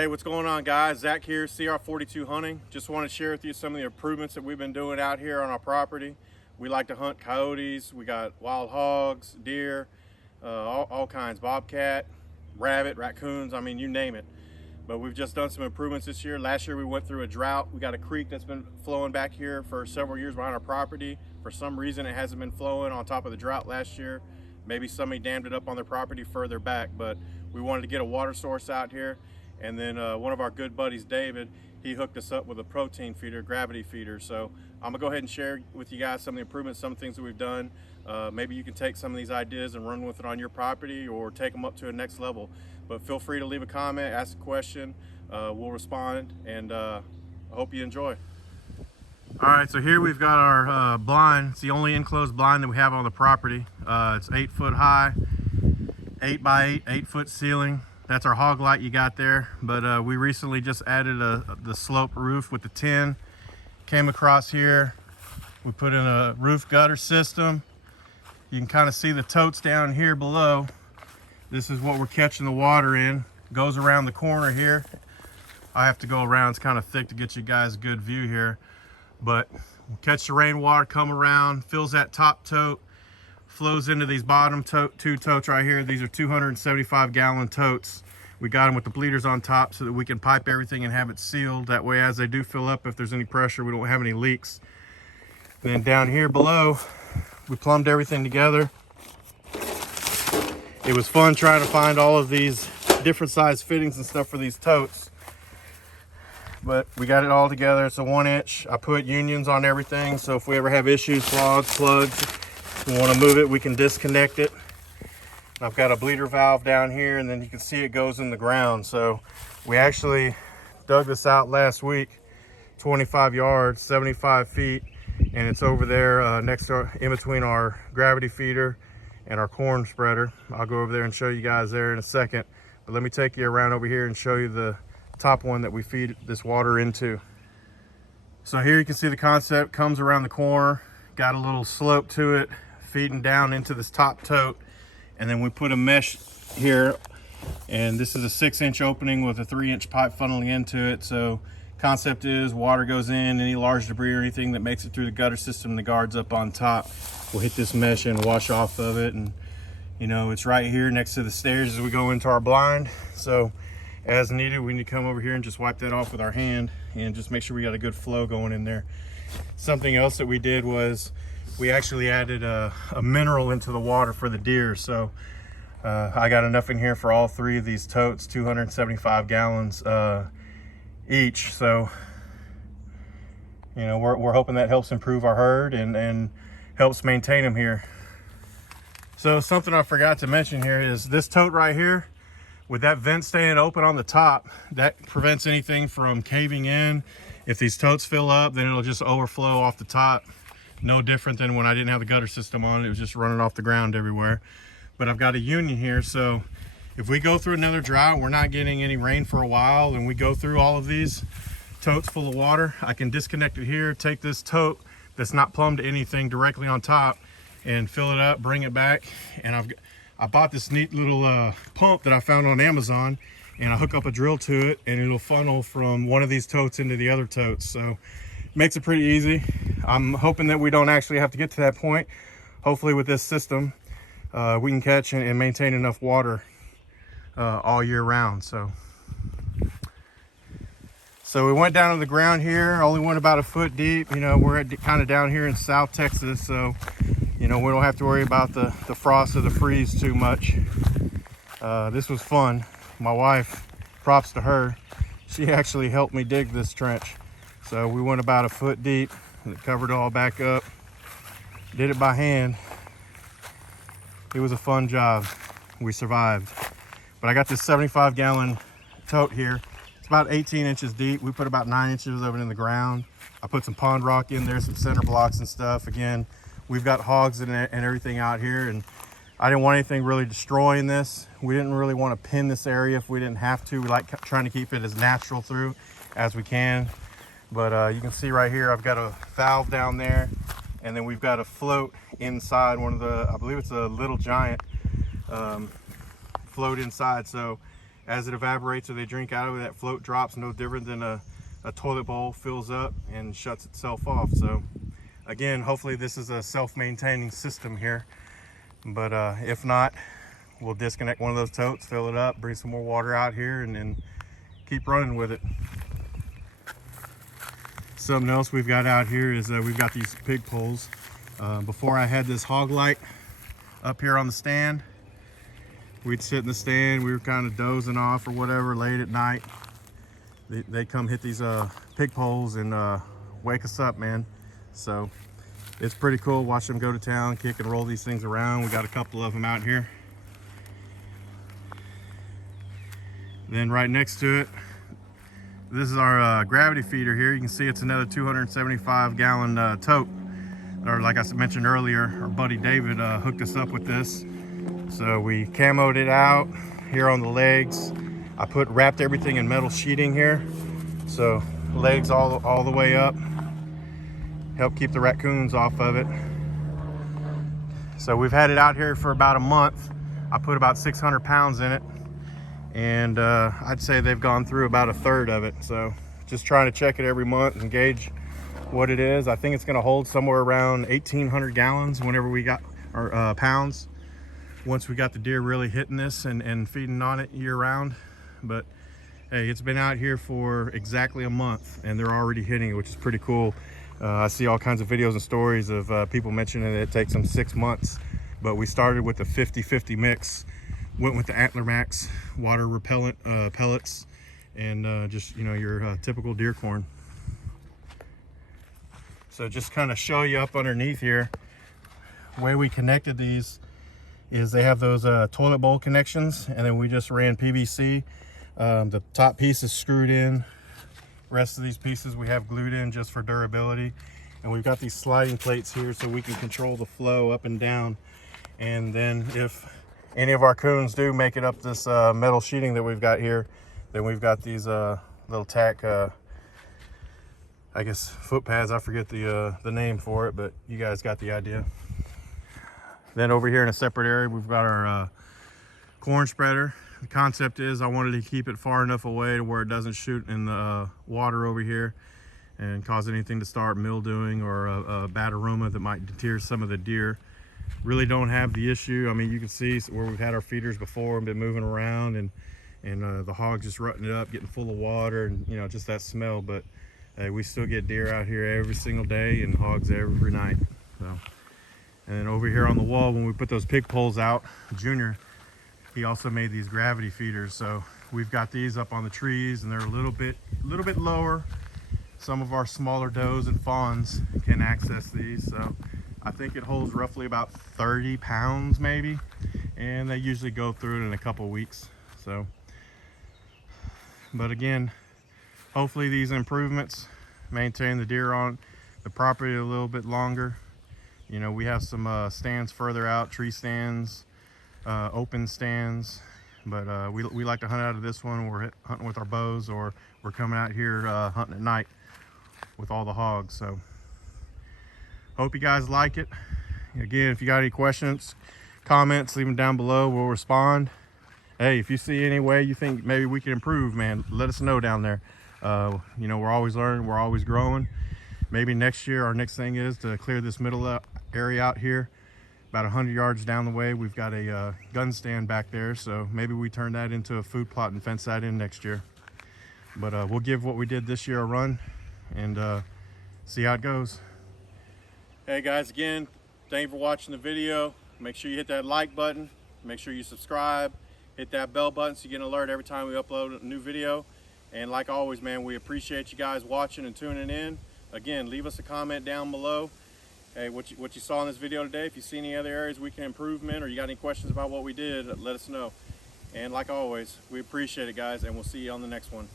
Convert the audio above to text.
Hey, what's going on, guys? Zach here, CR42 Hunting. Just want to share with you some of the improvements that we've been doing out here on our property. We like to hunt coyotes, we got wild hogs, deer, all kinds, bobcat, rabbit, raccoons, I mean, you name it. But we've just done some improvements this year. Last year we went through a drought. We got a creek that's been flowing back here for several years behind our property. For some reason it hasn't been flowing on top of the drought last year. Maybe somebody dammed it up on their property further back, but we wanted to get a water source out here. And then one of our good buddies, David, he hooked us up with a protein feeder, gravity feeder. So I'm gonna go ahead and share with you guys some of the improvements, some things that we've done. Maybe you can take some of these ideas and run with it on your property or take them up to a next level. But feel free to leave a comment, ask a question, we'll respond, and I hope you enjoy. All right, so here we've got our blind. It's the only enclosed blind that we have on the property. It's 8 foot high, 8 by 8, 8 foot ceiling. That's our hog light you got there, but we recently just added the slope roof with the tin. Came across here, we put in a roof gutter system. You can kind of see the totes down here below. This is what we're catching the water in. Goes around the corner here. I have to go around, it's kind of thick to get you guys a good view here. But catch the rainwater, come around, fills that top tote, flows into these bottom two totes right here. These are 275 gallon totes. We got them with the bleeders on top so that we can pipe everything and have it sealed. That way, as they do fill up, if there's any pressure, we don't have any leaks. Then down here below, we plumbed everything together. It was fun trying to find all of these different size fittings and stuff for these totes, but we got it all together. It's a 1 inch. I put unions on everything, so if we ever have issues, clogs, plugs, we want to move it, we can disconnect it. I've got a bleeder valve down here, and then you can see it goes in the ground. So we actually dug this out last week, 25 yards, 75 feet, and it's over there next to, in between our gravity feeder and our corn spreader. I'll go over there and show you guys there in a second, but let me take you around over here and show you the top one that we feed this water into. So here you can see the concept comes around the corner, got a little slope to it, feeding down into this top tote. And then we put a mesh here, and this is a 6 inch opening with a 3 inch pipe funneling into it. So concept is water goes in, any large debris or anything that makes it through the gutter system, the guards up on top will hit this mesh and wash off of it. And you know, it's right here next to the stairs as we go into our blind. So as needed, we need to come over here and just wipe that off with our hand and just make sure we got a good flow going in there. Something else that we did was we actually added a mineral into the water for the deer. So I got enough in here for all 3 of these totes, 275 gallons each. So you know, we're hoping that helps improve our herd and helps maintain them here. So something I forgot to mention here is this tote right here, with that vent staying open on the top, that prevents anything from caving in. If these totes fill up, then it'll just overflow off the top. No different than when I didn't have the gutter system on. It was just running off the ground everywhere. But I've got a union here, so if we go through another drought, we're not getting any rain for a while, and we go through all of these totes full of water, I can disconnect it here, take this tote that's not plumbed to anything directly on top and fill it up, bring it back. And I bought this neat little pump that I found on Amazon, and I hook up a drill to it and it'll funnel from one of these totes into the other totes. So makes it pretty easy. I'm hoping that we don't actually have to get to that point. Hopefully with this system, we can catch and maintain enough water all year round. So we went down to the ground here, only went about a foot deep. You know, we're kind of down here in South Texas, so you know, we don't have to worry about the frost or the freeze too much. This was fun. My wife, props to her, she actually helped me dig this trench. So we went about a foot deep and it covered it all back up. Did it by hand. It was a fun job. We survived. But I got this 75 gallon tote here. It's about 18 inches deep. We put about 9 inches of it in the ground. I put some pond rock in there, some center blocks and stuff. Again, we've got hogs and everything out here, and I didn't want anything really destroying this. We didn't really want to pin this area if we didn't have to. We like trying to keep it as natural through as we can. But you can see right here, I've got a valve down there, and then we've got a float inside one of the, I believe it's a Little Giant float inside. So as it evaporates or they drink out of it, that float drops no different than a toilet bowl fills up and shuts itself off. So again, hopefully this is a self-maintaining system here, but if not, we'll disconnect one of those totes, fill it up, bring some more water out here, and then keep running with it. Something else we've got out here is we've got these pig poles. Before I had this hog light up here on the stand, we'd sit in the stand, we were kind of dozing off or whatever late at night. They come hit these pig poles and wake us up, man. So it's pretty cool. Watch them go to town, kick and roll these things around. We got a couple of them out here. Then right next to it, this is our gravity feeder here. You can see it's another 275 gallon tote. Or like I mentioned earlier, our buddy David hooked us up with this. So we camoed it out here on the legs. I wrapped everything in metal sheeting here. So legs all the way up. Help keep the raccoons off of it. So we've had it out here for about a month. I put about 600 pounds in it. And I'd say they've gone through about a third of it. So just trying to check it every month and gauge what it is. I think it's going to hold somewhere around 1,800 gallons whenever we got our pounds, once we got the deer really hitting this and feeding on it year round. But hey, it's been out here for exactly a month and they're already hitting it, which is pretty cool. I see all kinds of videos and stories of people mentioning that it takes them 6 months, but we started with the 50-50 mix, went with the Antler Max water repellent pellets, and just, you know, your typical deer corn. So just kind of show you up underneath here, the way we connected these is they have those toilet bowl connections, and then we just ran PVC. The top piece is screwed in. Rest of these pieces we have glued in just for durability. And we've got these sliding plates here so we can control the flow up and down. And then if any of our coons do make it up this metal sheeting that we've got here, then we've got these little tack, I guess foot pads. I forget the name for it, but you guys got the idea. Then over here in a separate area, we've got our corn spreader. The concept is I wanted to keep it far enough away to where it doesn't shoot in the water over here and cause anything to start mildewing or a bad aroma that might deter some of the deer. Really don't have the issue. I mean, you can see where we've had our feeders before and been moving around, and the hogs just rutting it up, getting full of water, and you know, just that smell. But we still get deer out here every single day and hogs every night. So, and then over here on the wall, when we put those pig poles out, Junior, he also made these gravity feeders. So we've got these up on the trees, and they're a little bit lower. Some of our smaller does and fawns can access these. So I think it holds roughly about 30 pounds maybe, and they usually go through it in a couple weeks. So, but again, hopefully these improvements maintain the deer on the property a little bit longer. You know, we have some stands further out, tree stands, open stands, but we like to hunt out of this one. We're hunting with our bows, or we're coming out here hunting at night with all the hogs. So hope you guys like it. Again, if you got any questions, comments, leave them down below. We'll respond. Hey, if you see any way you think maybe we can improve, man, let us know down there. You know, we're always learning, we're always growing. Maybe next year our next thing is to clear this middle area out here. About 100 yards down the way, we've got a gun stand back there, so maybe we turn that into a food plot and fence that in next year. But we'll give what we did this year a run and see how it goes. Hey guys, again, thank you for watching the video. Make sure you hit that like button, make sure you subscribe, hit that bell button so you get an alert every time we upload a new video. And like always, man, we appreciate you guys watching and tuning in. Again, leave us a comment down below. Hey, what you saw in this video today. If you see any other areas we can improve in, or you got any questions about what we did, let us know. And like always, we appreciate it, guys, and we'll see you on the next one.